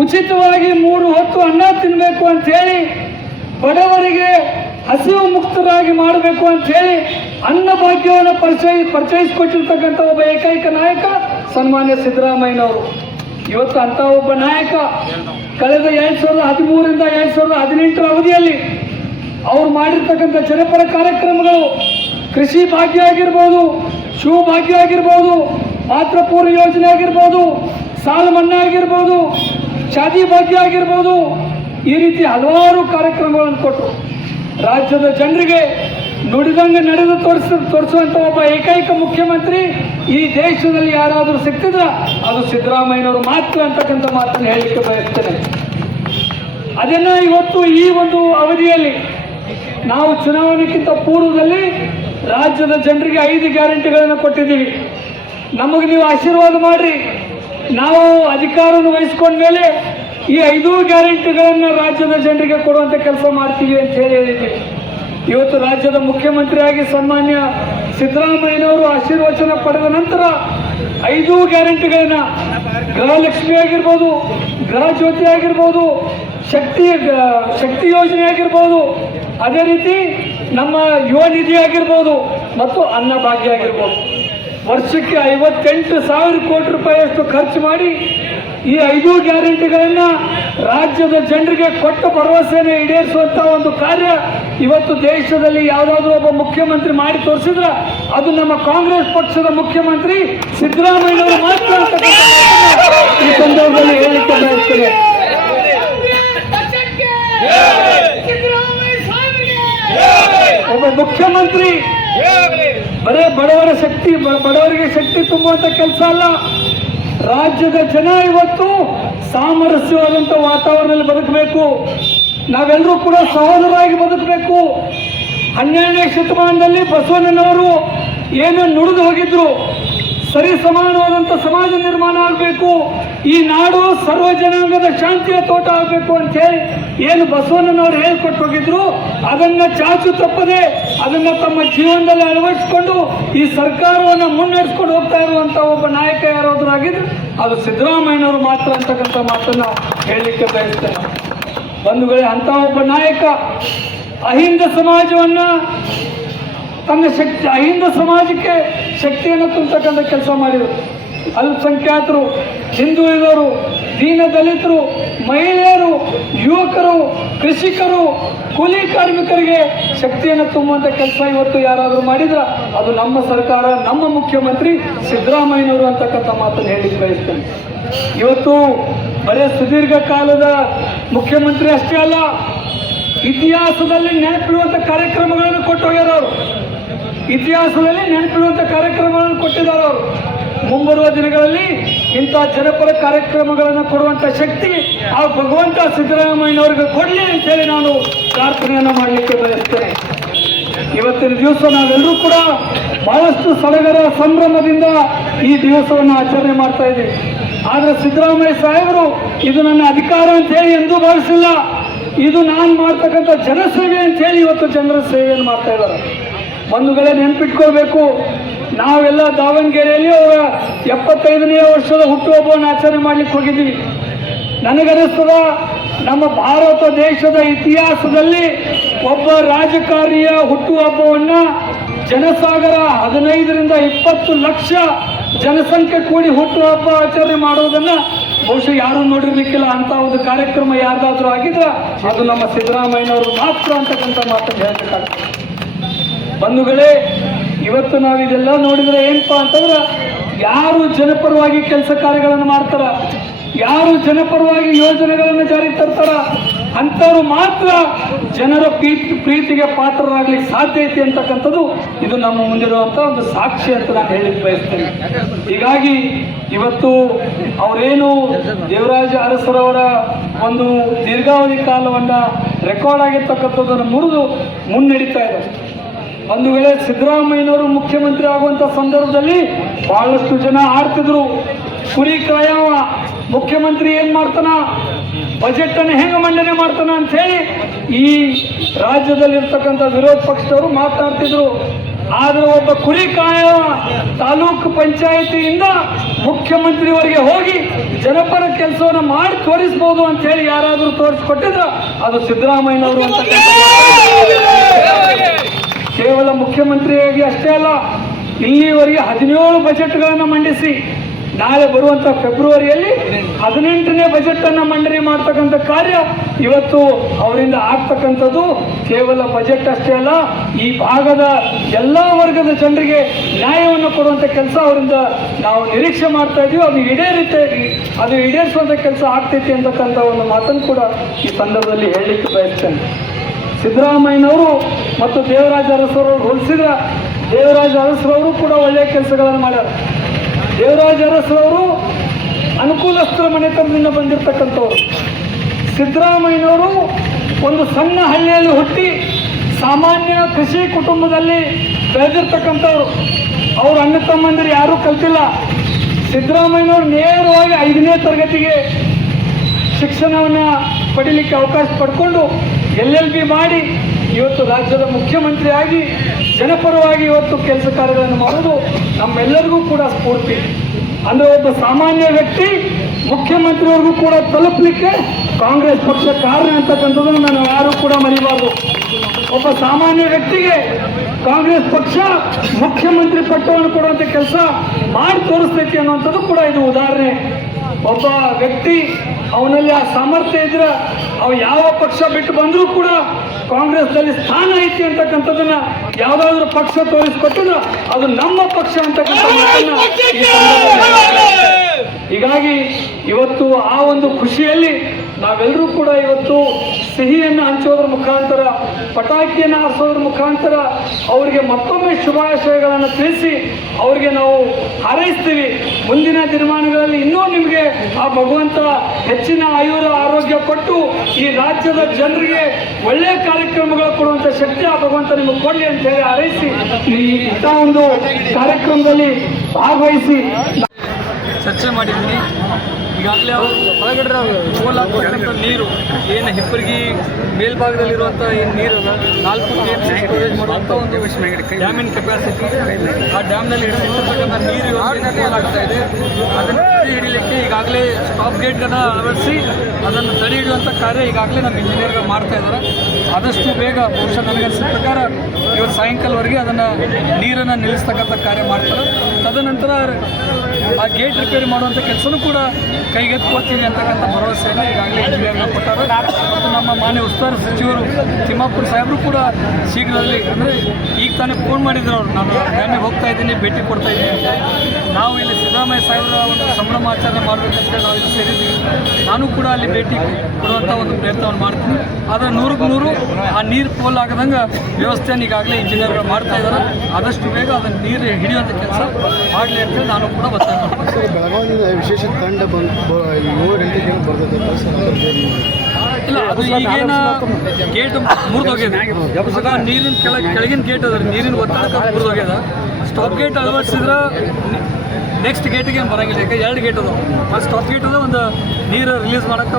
ಉಚಿತವಾಗಿ 3 ಹೊತ್ತು ಅನ್ನ ತಿನ್ನಬೇಕು ಅಂತ ಹೇಳಿ, ಬಡವರಿಗೆ ಹಸಿವು ಮುಕ್ತರಾಗಿ ಮಾಡಬೇಕು ಅಂತ ಹೇಳಿ ಅನ್ನ ಭಾಗ್ಯವನ್ನು ಪರಿಚಯಿಸಿಕೊಟ್ಟಿರ್ತಕ್ಕಂಥ ಒಬ್ಬ ಏಕೈಕ ನಾಯಕ ಸನ್ಮಾನ್ಯ ಸಿದ್ದರಾಮಯ್ಯನವರು. ಇವತ್ತು ಅಂತ ಒಬ್ಬ ನಾಯಕ ಕಳೆದ 2013ರಿಂದ 2018ರ ಅವಧಿಯಲ್ಲಿ ಅವ್ರು ಮಾಡಿರ್ತಕ್ಕಂಥ ಜನಪರ ಕಾರ್ಯಕ್ರಮಗಳು, ಕೃಷಿ ಭಾಗ್ಯ ಆಗಿರ್ಬೋದು, ಶಿವ ಭಾಗ್ಯ ಆಗಿರ್ಬೋದು, ಮಾತೃಪೂರ್ವ ಯೋಜನೆ ಆಗಿರ್ಬೋದು, ಸಾಲ ಮನ್ನಾ ಆಗಿರ್ಬೋದು, ಶಾದಿ ಭಾಗ್ಯ ಆಗಿರ್ಬೋದು, ಈ ರೀತಿ ಹಲವಾರು ಕಾರ್ಯಕ್ರಮಗಳನ್ನು ಕೊಟ್ಟರು. ರಾಜ್ಯದ ಜನರಿಗೆ ನುಡಿದಂಗೆ ನಡೆದು ತೋರಿಸುವಂಥ ಒಬ್ಬ ಏಕೈಕ ಮುಖ್ಯಮಂತ್ರಿ ಈ ದೇಶದಲ್ಲಿ ಯಾರಾದರೂ ಸಿಕ್ತಿದ್ರ ಅದು ಸಿದ್ದರಾಮಯ್ಯನವರು ಮಾತ್ರ ಅಂತಕ್ಕಂಥ ಮಾತನ್ನು ಹೇಳಲಿಕ್ಕೆ ಬಯಸ್ತೇನೆ. ಅದನ್ನು ಇವತ್ತು ಈ ಒಂದು ಅವಧಿಯಲ್ಲಿ ನಾವು ಚುನಾವಣೆಗಿಂತ ಪೂರ್ವದಲ್ಲಿ ರಾಜ್ಯದ ಜನರಿಗೆ 5 ಗ್ಯಾರಂಟಿಗಳನ್ನು ಕೊಟ್ಟಿದ್ದೀವಿ. ನಮಗೆ ನೀವು ಆಶೀರ್ವಾದ ಮಾಡಿರಿ, ನಾವು ಅಧಿಕಾರವನ್ನು ವಹಿಸ್ಕೊಂಡ ಮೇಲೆ ಈ 5 ಗ್ಯಾರಂಟಿಗಳನ್ನು ರಾಜ್ಯದ ಜನರಿಗೆ ಕೊಡುವಂಥ ಕೆಲಸ ಮಾಡ್ತೀವಿ ಅಂತ ಹೇಳಿದ್ದೀವಿ. ಇವತ್ತು ರಾಜ್ಯದ ಮುಖ್ಯಮಂತ್ರಿಯಾಗಿ ಸನ್ಮಾನ್ಯ ಸಿದ್ದರಾಮಯ್ಯನವರು ಆಶೀರ್ವಚನ ಪಡೆದ ನಂತರ 5 ಗ್ಯಾರಂಟಿಗಳನ್ನ ಗೃಹಲಕ್ಷ್ಮಿ ಆಗಿರ್ಬೋದು, ಗೃಹ ಜ್ಯೋತಿ ಆಗಿರ್ಬೋದು, ಶಕ್ತಿ ಯೋಜನೆ ಆಗಿರ್ಬೋದು, ಅದೇ ರೀತಿ ನಮ್ಮ ಯುವ ನಿಧಿ ಆಗಿರ್ಬೋದು ಮತ್ತು ಅನ್ನಭಾಗ್ಯ ಆಗಿರ್ಬೋದು, ವರ್ಷಕ್ಕೆ 58,000 ಕೋಟಿ ರೂಪಾಯಿಯಷ್ಟು ಖರ್ಚು ಮಾಡಿ ಈ 5 ಗ್ಯಾರಂಟಿಗಳನ್ನು ರಾಜ್ಯದ ಜನರಿಗೆ ಕೊಟ್ಟ ಭರವಸೆಯನ್ನು ಈಡೇರಿಸುವಂಥ ಒಂದು ಕಾರ್ಯ ಇವತ್ತು ದೇಶದಲ್ಲಿ ಯಾವುದಾದ್ರೂ ಒಬ್ಬ ಮುಖ್ಯಮಂತ್ರಿ ಮಾಡಿ ತೋರಿಸಿದ್ರೆ ಅದು ನಮ್ಮ ಕಾಂಗ್ರೆಸ್ ಪಕ್ಷದ ಮುಖ್ಯಮಂತ್ರಿ ಸಿದ್ದರಾಮಯ್ಯನವರು ಮಾತ್ರ ಅಂತ ಈ ಸಂದರ್ಭದಲ್ಲಿ ಹೇಳಿಕೆ ಬಯಸ್ತೇನೆ. ಒಬ್ಬ ಮುಖ್ಯಮಂತ್ರಿ ಬರೇ ಬಡವರಿಗೆ ಶಕ್ತಿ ತುಂಬುವಂತ ಕೆಲಸ ಅಲ್ಲ. ರಾಜ್ಯದ ಜನ ಇವತ್ತು ಸಾಮರಸ್ಯವಾದಂಥ ವಾತಾವರಣದಲ್ಲಿ ಬದುಕಬೇಕು. ನಾವೆಲ್ಲರೂ ಕೂಡ ಸಹೋದರರಾಗಿ ಬದುಕಬೇಕು. 12ನೇ ಶತಮಾನದಲ್ಲಿ ಬಸವಣ್ಣನವರು ಏನು ನುಡಿದು ಹೋಗಿದ್ರು, ಸರಿ ಸಮಾನವಾದಂಥ ಸಮಾಜ ನಿರ್ಮಾಣ ಆಗಬೇಕು, ಈ ನಾಡು ಸರ್ವ ಜನಾಂಗದ ಶಾಂತಿಯ ತೋಟ ಆಗಬೇಕು ಅಂತ ಹೇಳಿ ಏನು ಬಸವಣ್ಣನವರು ಹೇಳ್ಕೊಟ್ಟು ಹೋಗಿದ್ರು, ಅದನ್ನ ಚಾಚು ತಪ್ಪದೆ ಅದನ್ನ ತಮ್ಮ ಜೀವನದಲ್ಲಿ ಅಳವಡಿಸಿಕೊಂಡು ಈ ಸರ್ಕಾರವನ್ನು ಮುನ್ನಡೆಸ್ಕೊಂಡು ಹೋಗ್ತಾ ಇರುವಂತ ಒಬ್ಬ ನಾಯಕ ಯಾರಾದ್ರೂ ಆಗಿದ್ರು ಅದು ಸಿದ್ದರಾಮಯ್ಯನವರು ಮಾತ್ರ ಅಂತಕ್ಕಂಥ ಮಾತನ್ನ ಹೇಳಲಿಕ್ಕೆ ಬಯಸ್ತೇನೆ. ಬಂಧುಗಳೇ, ಅಂತ ಒಬ್ಬ ನಾಯಕ ಅಹಿಂದ ಸಮಾಜವನ್ನ ಅಹಿಂದ ಸಮಾಜಕ್ಕೆ ಶಕ್ತಿಯನ್ನು ತುಂಬತಕ್ಕಂಥ ಕೆಲಸ ಮಾಡಿದರು. ಅಲ್ಪಸಂಖ್ಯಾತರು, ಹಿಂದುಳಿದವರು, ದೀನ ದಲಿತರು, ಮಹಿಳೆಯರು, ಯುವಕರು, ಕೃಷಿಕರು, ಕೂಲಿ ಕಾರ್ಮಿಕರಿಗೆ ಶಕ್ತಿಯನ್ನು ತುಂಬುವಂಥ ಕೆಲಸ ಇವತ್ತು ಯಾರಾದರೂ ಮಾಡಿದ್ರೆ ಅದು ನಮ್ಮ ಸರ್ಕಾರ, ನಮ್ಮ ಮುಖ್ಯಮಂತ್ರಿ ಸಿದ್ದರಾಮಯ್ಯನವರು ಅಂತಕ್ಕಂಥ ಮಾತನ್ನು ಹೇಳಲಿಕ್ಕೆ ಬಯಸ್ತೇನೆ. ಇವತ್ತು ಬರೇ ಸುದೀರ್ಘ ಕಾಲದ ಮುಖ್ಯಮಂತ್ರಿ ಅಷ್ಟೇ ಅಲ್ಲ, ಇತಿಹಾಸದಲ್ಲಿ ನೆನಪಿಡುವಂಥ ಕಾರ್ಯಕ್ರಮಗಳನ್ನು ಕೊಟ್ಟು ಹೋಗ್ಯಾರ ಅವರು. ಇತಿಹಾಸದಲ್ಲಿ ನೆನಪಿಡುವಂಥ ಕಾರ್ಯಕ್ರಮಗಳನ್ನು ಕೊಟ್ಟಿದ್ದಾರೆ ಅವರು. ಮುಂಬರುವ ದಿನಗಳಲ್ಲಿ ಇಂಥ ಜನಪರ ಕಾರ್ಯಕ್ರಮಗಳನ್ನು ಕೊಡುವಂಥ ಶಕ್ತಿ ಆ ಭಗವಂತ ಸಿದ್ದರಾಮಯ್ಯನವರಿಗೆ ಕೊಡಲಿ ಅಂತೇಳಿ ನಾನು ಪ್ರಾರ್ಥನೆಯನ್ನು ಮಾಡಲಿಕ್ಕೆ ಬಯಸ್ತೇನೆ. ಇವತ್ತಿನ ದಿವಸ ನಾವೆಲ್ಲರೂ ಕೂಡ ಬಹಳಷ್ಟು ಸಡಗರ ಸಂಭ್ರಮದಿಂದ ಈ ದಿವಸವನ್ನು ಆಚರಣೆ ಮಾಡ್ತಾ ಇದ್ದೀವಿ. ಆದರೆ ಸಿದ್ದರಾಮಯ್ಯ ಸಾಹೇಬರು ಇದು ನನ್ನ ಅಧಿಕಾರ ಅಂತ ಹೇಳಿ ಎಂದೂ ಭಾವಿಸಿಲ್ಲ. ಇದು ನಾನು ಮಾಡ್ತಕ್ಕಂಥ ಜನಸೇವೆ ಅಂತ ಹೇಳಿ ಇವತ್ತು ಜನರ ಸೇವೆಯನ್ನು ಮಾಡ್ತಾ ಇದ್ದಾರೆ. ಬಂಧುಗಳೇ, ನೆನ್ಪಿಟ್ಕೊಳ್ಬೇಕು, ನಾವೆಲ್ಲ ದಾವಣಗೆರೆಯಲ್ಲಿ ಅವರ 75ನೇ ವರ್ಷದ ಹುಟ್ಟುಹಬ್ಬವನ್ನು ಆಚರಣೆ ಮಾಡ್ಲಿಕ್ಕೆ ಹೋಗಿದ್ದೀವಿ. ನನಗನಿಸ್ತದ ನಮ್ಮ ಭಾರತ ದೇಶದ ಇತಿಹಾಸದಲ್ಲಿ ಒಬ್ಬ ರಾಜಕಾರಣಿಯ ಹುಟ್ಟುಹಬ್ಬವನ್ನು ಜನಸಾಗರ 15ರಿಂದ 20 ಲಕ್ಷ ಜನಸಂಖ್ಯೆ ಕೂಡಿ ಹುಟ್ಟುಹಬ್ಬ ಆಚರಣೆ ಮಾಡುವುದನ್ನು ಬಹುಶಃ ಯಾರೂ ನೋಡಿರ್ಲಿಕ್ಕಿಲ್ಲ. ಅಂತ ಒಂದು ಕಾರ್ಯಕ್ರಮ ಯಾರ್ದಾದ್ರೂ ಆಗಿದ್ರೆ ಅದು ನಮ್ಮ ಸಿದ್ದರಾಮಯ್ಯನವರು ಮಾತ್ರ ಅಂತಕ್ಕಂಥ ಮಾತನ್ನು ಹೇಳಬೇಕಾಗ್ತದೆ. ಬಂಧುಗಳೇ, ಇವತ್ತು ನಾವಿದೆಲ್ಲ ನೋಡಿದ್ರೆ ಏನಪ್ಪಾ ಅಂತಂದ್ರೆ ಯಾರು ಜನಪರವಾಗಿ ಕೆಲಸ ಕಾರ್ಯಗಳನ್ನು ಮಾಡ್ತಾರ, ಯಾರು ಜನಪರವಾಗಿ ಯೋಜನೆಗಳನ್ನು ಜಾರಿಗೆ ತರ್ತಾರ ಅಂಥವ್ರು ಮಾತ್ರ ಜನರ ಪ್ರೀತಿಗೆ ಪಾತ್ರರಾಗ್ಲಿಕ್ಕೆ ಸಾಧ್ಯ ಐತಿ ಅಂತಕ್ಕಂಥದ್ದು ಇದು ನಮ್ಮ ಮುಂದಿರುವಂಥ ಒಂದು ಸಾಕ್ಷಿ ಅಂತ ನಾನು ಹೇಳಿಕ್ಕೆ ಬಯಸ್ತೇನೆ. ಹೀಗಾಗಿ ಇವತ್ತು ಅವರೇನು ದೇವರಾಜ ಅರಸರವರ ಒಂದು ದೀರ್ಘಾವಧಿ ಕಾಲವನ್ನು ರೆಕಾರ್ಡ್ ಆಗಿರ್ತಕ್ಕಂಥದ್ದನ್ನು ಮುರಿದು ಮುನ್ನಡೀತಾ ಇದೆ. ಒಂದು ವೇಳೆ ಸಿದ್ದರಾಮಯ್ಯನವರು ಮುಖ್ಯಮಂತ್ರಿ ಆಗುವಂಥ ಸಂದರ್ಭದಲ್ಲಿ ಬಹಳಷ್ಟು ಜನ ಆಡ್ತಿದ್ರು, ಕುರಿ ಕಾಯವ ಮುಖ್ಯಮಂತ್ರಿ ಏನು ಮಾಡ್ತಾನ, ಬಜೆಟನ್ನು ಹೆಂಗೆ ಮಂಡನೆ ಮಾಡ್ತಾನ ಅಂತ ಹೇಳಿ ಈ ರಾಜ್ಯದಲ್ಲಿರ್ತಕ್ಕಂಥ ವಿರೋಧ ಪಕ್ಷದವರು ಮಾತನಾಡ್ತಿದ್ರು. ಆದರೆ ಒಬ್ಬ ಕುರಿ ಕಾಯವ ತಾಲೂಕು ಪಂಚಾಯಿತಿಯಿಂದ ಮುಖ್ಯಮಂತ್ರಿಯವರಿಗೆ ಹೋಗಿ ಜನಪರ ಕೆಲಸವನ್ನು ಮಾಡಿ ತೋರಿಸ್ಬೋದು ಅಂತ ಹೇಳಿ ಯಾರಾದರೂ ತೋರಿಸ್ಕೊಟ್ಟಿದ್ರ ಅದು ಸಿದ್ದರಾಮಯ್ಯನವರು ಅಂತ. ಕೇವಲ ಮುಖ್ಯಮಂತ್ರಿಯಾಗಿ ಅಷ್ಟೇ ಅಲ್ಲ, ಇಲ್ಲಿವರೆಗೆ 17 ಬಜೆಟ್ಗಳನ್ನು ಮಂಡಿಸಿ ನಾಳೆ ಬರುವಂಥ ಫೆಬ್ರವರಿಯಲ್ಲಿ 18ನೇ ಬಜೆಟನ್ನು ಮಂಡನೆ ಮಾಡ್ತಕ್ಕಂಥ ಕಾರ್ಯ ಇವತ್ತು ಅವರಿಂದ ಆಗ್ತಕ್ಕಂಥದ್ದು. ಕೇವಲ ಬಜೆಟ್ ಅಷ್ಟೇ ಅಲ್ಲ, ಈ ಭಾಗದ ಎಲ್ಲ ವರ್ಗದ ಜನರಿಗೆ ನ್ಯಾಯವನ್ನು ಕೊಡುವಂಥ ಕೆಲಸ ಅವರಿಂದ ನಾವು ನಿರೀಕ್ಷೆ ಮಾಡ್ತಾ ಇದ್ದೀವಿ. ಅದು ಈಡೇರಿಸುವಂಥ ಕೆಲಸ ಆಗ್ತೈತಿ ಅಂತಕ್ಕಂಥ ಒಂದು ಮಾತನ್ನು ಕೂಡ ಈ ಸಂದರ್ಭದಲ್ಲಿ ಹೇಳಲಿಕ್ಕೆ ಬಯಸ್ತೇನೆ. ಸಿದ್ದರಾಮಯ್ಯನವರು ಮತ್ತು ದೇವರಾಜ ಅರಸರವರು ಹೋಲಿಸಿದ್ರೆ ದೇವರಾಜ ಅರಸರವರು ಕೂಡ ಒಳ್ಳೆಯ ಕೆಲಸಗಳನ್ನು ಮಾಡ್ಯಾರ. ದೇವರಾಜ ಅರಸರವರು ಅನುಕೂಲಸ್ಥರ ಮನೆತನದಿಂದ ಬಂದಿರತಕ್ಕಂಥವ್ರು. ಸಿದ್ದರಾಮಯ್ಯನವರು ಒಂದು ಸಣ್ಣ ಹಳ್ಳಿಯಲ್ಲಿ ಹುಟ್ಟಿ ಸಾಮಾನ್ಯ ಕೃಷಿ ಕುಟುಂಬದಲ್ಲಿ ಬೆಳೆದಿರ್ತಕ್ಕಂಥವ್ರು. ಅವ್ರ ಅಣ್ಣ ತಮ್ಮಂದಿರು ಯಾರೂ ಕಲ್ತಿಲ್ಲ. ಸಿದ್ದರಾಮಯ್ಯನವರು ನೇರವಾಗಿ 5ನೇ ತರಗತಿಗೆ ಶಿಕ್ಷಣವನ್ನು ಪಡೀಲಿಕ್ಕೆ ಅವಕಾಶ ಪಡ್ಕೊಂಡು LLB ಮಾಡಿ ಇವತ್ತು ರಾಜ್ಯದ ಮುಖ್ಯಮಂತ್ರಿಯಾಗಿ ಜನಪರವಾಗಿ ಇವತ್ತು ಕೆಲಸ ಕಾರ್ಯಗಳನ್ನು ಮಾಡೋದು ನಮ್ಮೆಲ್ಲರಿಗೂ ಕೂಡ ಸ್ಫೂರ್ತಿ. ಅಂದರೆ ಒಬ್ಬ ಸಾಮಾನ್ಯ ವ್ಯಕ್ತಿ ಮುಖ್ಯಮಂತ್ರಿಯವ್ರಿಗೂ ಕೂಡ ತಲುಪಲಿಕ್ಕೆ ಕಾಂಗ್ರೆಸ್ ಪಕ್ಷ ಕಾರಣ ಅಂತಕ್ಕಂಥದ್ದನ್ನು ನಾನು ಯಾರೂ ಕೂಡ ಮರಿಬಾರ್ದು. ಒಬ್ಬ ಸಾಮಾನ್ಯ ವ್ಯಕ್ತಿಗೆ ಕಾಂಗ್ರೆಸ್ ಪಕ್ಷ ಮುಖ್ಯಮಂತ್ರಿ ಪಟ್ಟವನ್ನು ಕೊಡುವಂಥ ಕೆಲಸ ಮಾಡಿ ತೋರಿಸ್ತೈತಿ ಅನ್ನುವಂಥದ್ದು ಕೂಡ ಇದು ಉದಾಹರಣೆ. ಒಬ್ಬ ವ್ಯಕ್ತಿ ಅವನಲ್ಲಿ ಆ ಸಾಮರ್ಥ್ಯ ಇದ್ರೆ ಅವು ಯಾವ ಪಕ್ಷ ಬಿಟ್ಟು ಬಂದರೂ ಕೂಡ ಕಾಂಗ್ರೆಸ್ನಲ್ಲಿ ಸ್ಥಾನ ಐತಿ ಅಂತಕ್ಕಂಥದ್ದನ್ನ ಯಾವುದಾದ್ರೂ ಪಕ್ಷ ತೋರಿಸ್ಕೊಟ್ಟಿದ್ರೆ ಅದು ನಮ್ಮ ಪಕ್ಷ ಅಂತಕ್ಕಂಥ ಮಾತನ್ನ ಈ ಸಂದರ್ಭದಲ್ಲಿ ಹೀಗಾಗಿ ಇವತ್ತು ಆ ಒಂದು ಖುಷಿಯಲ್ಲಿ ನಾವೆಲ್ಲರೂ ಕೂಡ ಇವತ್ತು ಸಿಹಿಯನ್ನು ಹಂಚೋದ್ರ ಮುಖಾಂತರ, ಪಟಾಕಿಯನ್ನು ಹಾರಿಸೋದ್ರ ಮುಖಾಂತರ ಅವರಿಗೆ ಮತ್ತೊಮ್ಮೆ ಶುಭಾಶಯಗಳನ್ನು ತಿಳಿಸಿ ಅವರಿಗೆ ನಾವು ಹಾರೈಸ್ತೀವಿ. ಮುಂದಿನ ದಿನಮಾನಗಳಲ್ಲಿ ಇನ್ನೂ ನಿಮಗೆ ಆ ಭಗವಂತ ಹೆಚ್ಚಿನ ಆರೋಗ್ಯ ಕೊಟ್ಟು ಈ ರಾಜ್ಯದ ಜನರಿಗೆ ಒಳ್ಳೆಯ ಕಾರ್ಯಕ್ರಮಗಳು ಕೊಡುವಂಥ ಶಕ್ತಿ ಆ ಭಗವಂತ ನಿಮಗೆ ಕೊಡಲಿ ಅಂತ ಹೇಳಿ ಹಾರೈಸಿ ಈ ಇಂಥ ಒಂದು ಕಾರ್ಯಕ್ರಮದಲ್ಲಿ ಭಾಗವಹಿಸಿ ಚರ್ಚೆ ಮಾಡಿದ್ದೀನಿ. ಈಗಾಗಲೇ ಪೋಲ್ ಹಾಕತಕ್ಕಂಥ ನೀರು ಏನು ಹಿಪ್ಪರಗಿ ಮೇಲ್ಭಾಗದಲ್ಲಿರುವಂಥ ಏನು ನೀರು 4 TMC ಸ್ಟೋರೇಜ್ ಮಾಡುವಂಥ ಒಂದು ಡ್ಯಾಮಿನ ಕೆಪಾಸಿಟಿ, ಆ ಡ್ಯಾಮ್ನಲ್ಲಿ ಹಿಡಿದಿರ್ತಕ್ಕಂಥ ನೀರು ಪೋಲ್ ಆಗ್ತಾ ಇದೆ. ಅದನ್ನು ತಡೆ ಹಿಡಿಲಿಕ್ಕೆ ಈಗಾಗಲೇ ಸ್ಟಾಪ್ ಗೇಟನ್ನು ಅಳವಡಿಸಿ ಅದನ್ನು ತಡೆ ಹಿಡಿಯುವಂಥ ಕಾರ್ಯ ಈಗಾಗಲೇ ನಮ್ಮ ಇಂಜಿನಿಯರ್ಗಳು ಮಾಡ್ತಾ ಇದ್ದಾರೆ. ಆದಷ್ಟು ಬೇಗ ಬಹುಶಃ ನನಗನ್ಸಿದ ಪ್ರಕಾರ ಇವತ್ತು ಸಾಯಂಕಾಲವರೆಗೆ ಅದನ್ನು ನೀರನ್ನು ನಿಲ್ಲಿಸ್ತಕ್ಕಂಥ ಕಾರ್ಯ ಮಾಡ್ತಾರೆ. ತದನಂತರ ಆ ಗೇಟ್ ರಿಪೇರಿ ಮಾಡುವಂಥ ಕೆಲಸನೂ ಕೂಡ ಕೈಗೆತ್ಕೋತೀವಿ ಅಂತಕ್ಕಂಥ ಭರವಸೆಯನ್ನು ಈಗಾಗಲೇ ಇಂಜಿನಿಯರ್ನ ಕೊಟ್ಟಾರೆ. ಮತ್ತು ನಮ್ಮ ಮಾನ್ಯ ಉಸ್ತುವಾರಿ ಸಚಿವರು ತಿಮ್ಮಾಪುರ ಸಾಹೇಬರು ಕೂಡ ಶೀಘ್ರದಲ್ಲಿ, ಅಂದರೆ ಈಗ ತಾನೇ ಫೋನ್ ಮಾಡಿದ್ರು ಅವರು, ನಾನು ಡ್ಯಾಮಿಗೆ ಹೋಗ್ತಾ ಇದ್ದೀನಿ, ಭೇಟಿ ಕೊಡ್ತಾ ಇದ್ದೀನಿ ಅಂತ. ನಾವು ಇಲ್ಲಿ ಸಿದ್ದರಾಮಯ್ಯ ಸಾಹೇಬರ ಒಂದು ಸಂಭ್ರಮಾಚರಣೆ ಮಾಡಬೇಕಂತ ನಾವು ಇಲ್ಲಿ ಸೇರಿದ್ದೀವಿ. ನಾನು ಕೂಡ ಅಲ್ಲಿ ಭೇಟಿ ಕೊಡುವಂಥ ಒಂದು ಪ್ರಯತ್ನವನ್ನು ಮಾಡ್ತೀನಿ. ಆದರೆ 100ಕ್ಕೆ 100 ಆ ನೀರು ಪೋಲ್ ಆಗದಂಗೆ ವ್ಯವಸ್ಥೆಯನ್ನು ಈಗಾಗಲೇ ಇಂಜಿನಿಯರ್ಗಳು ಮಾಡ್ತಾ ಇದ್ದಾರೆ. ಆದಷ್ಟು ಬೇಗ ಅದನ್ನು ನೀರು ಹಿಡಿಯುವಂಥ ಕೆಲಸ ಆಗಲಿ ಅಂತೇಳಿ ನಾನು ಕೂಡ ಒತ್ತಾಯ ಮಾಡ್ತೀನಿ. ಬೆಳಗಾವಿಯಿಂದ ವಿಶೇಷ ತಂಡ 7 ಗಂಟೆಗೆ ಬರ್ತದೆ ಇಲ್ಲ, ಅದು ಈಗೇನ ಗೇಟ್ ಮುರಿದೋಗಿದೆ. ನೀರಿನ ಕೆಳಗಿನ ಗೇಟ್ ಅದ, ನೀರಿನ ಒತ್ತಡಕ್ಕೆ ಮುರಿದೋಗ್ಯದ. ಸ್ಟಾಪ್ ಗೇಟ್ ಅಳವಡಿಸಿದ್ರೆ ನೆಕ್ಸ್ಟ್ ಗೇಟಿಗೆ ಏನು ಬರೋಂಗಿಲ್ಲ. ಯಾಕೆ 2 ಗೇಟ್ ಅದಾವೆ. ಆ ಸ್ಟಾಪ್ ಗೇಟ್ ಅದ, ಒಂದು ನೀರು ರಿಲೀಸ್ ಮಾಡೋಕ್ಕೆ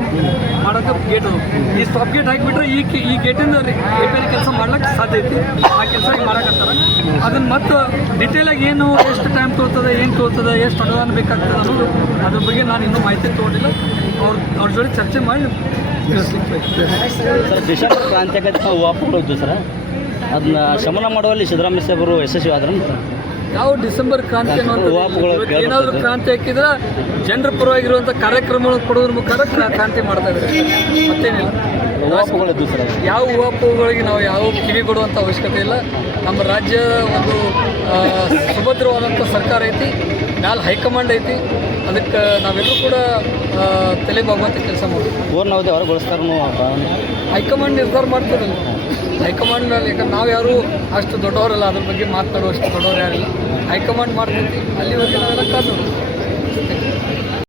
ಗೇಟ್ ಅದು. ಈ ಸ್ಟಾಪ್ ಗೇಟ್ ಹಾಕಿಬಿಟ್ರೆ ಈ ಗೇಟಿಂದ ರಿಪೇರಿ ಕೆಲಸ ಮಾಡ್ಲಿಕ್ಕೆ ಸಾಧ್ಯ ಐತಿ. ಆ ಕೆಲಸ ಈಗ ಮಾಡಕತ್ತಾರೆ. ಅದನ್ನು ಮತ್ತು ಡಿಟೇಲಾಗಿ ಏನು ಎಷ್ಟು ಟೈಮ್ ತೊಗೊಳ್ತದೆ, ಏನು ತೊಗೊಳ್ತದೆ, ಎಷ್ಟು ಅನುದಾನ ಬೇಕಾಗ್ತದೆ ಅನ್ನೋದು ಅದ್ರ ಬಗ್ಗೆ ನಾನು ಇನ್ನೂ ಮಾಹಿತಿ ತೊಗೊಂಡಿಲ್ಲ. ಅವ್ರ ಜೊತೆ ಚರ್ಚೆ ಮಾಡಿ ಸರ್, ಡಿಸೆಂಬರ್ ಕ್ರಾಂತಿಯಾಗತ್ತೆ ನಾವು ವಾಪಸ್ ಸರ್, ಅದನ್ನ ಶಮನ ಮಾಡುವಲ್ಲಿ ಸಿದ್ದರಾಮಯ್ಯ ಸಾಹೇಬರು ಯಶಸ್ವಿ ಆದ್ರೆ ಯಾವ ಡಿಸೆಂಬರ್ ಕ್ರಾಂತಿ ಅನ್ನೋದು ಏನಾದರೂ ಕ್ರಾಂತಿ ಹಾಕಿದ್ರೆ ಜನರ ಪರವಾಗಿರುವಂಥ ಕಾರ್ಯಕ್ರಮಗಳನ್ನು ಕೊಡೋದ್ರ ಮುಖಾಂತರ ಕ್ರಾಂತಿ ಮಾಡ್ತಾ ಇದ್ದಾರೆ. ಮತ್ತೇನಿಲ್ಲ. ಉವಾಪಗಳಿದ್ದು ಸರ್, ಯಾವ ಉವಾಪಗಳಿಗೆ ನಾವು ಯಾವ ಕಿವಿ ಕೊಡುವಂಥ ಅವಶ್ಯಕತೆ ಇಲ್ಲ. ನಮ್ಮ ರಾಜ್ಯ ಒಂದು ಸುಭದ್ರವಾದಂಥ ಸರ್ಕಾರ ಐತಿ, ಮ್ಯಾಲೆ ಹೈಕಮಾಂಡ್ ಐತಿ. ಅದಕ್ಕೆ ನಾವೆಲ್ಲರೂ ಕೂಡ ತಲೆಬಾಗುವಂಥ ಕೆಲಸ ಮಾಡ್ತೀವಿ. ಪೂರ್ಣಾವಧಿ ಹೊರಗೊಳಿಸ್ತಾರೂ ಹೈಕಮಾಂಡ್ ನಿರ್ಧಾರ ಮಾಡ್ತದಲ್ಲ. ಹೈಕಮಾಂಡ್ನಲ್ಲಿ, ಯಾಕಂದ್ರೆ ನಾವು ಯಾರು ಅಷ್ಟು ದೊಡ್ಡವರಲ್ಲ, ಅದ್ರ ಬಗ್ಗೆ ಮಾತನಾಡುವಷ್ಟು ದೊಡ್ಡವರು ಯಾರಿಲ್ಲ. ಹೈಕಮಾಂಡ್ ಮಾಡ್ತೈತಿ, ಅಲ್ಲಿವರೆಗೆ ನಾವೆಲ್ಲ ಕಾದು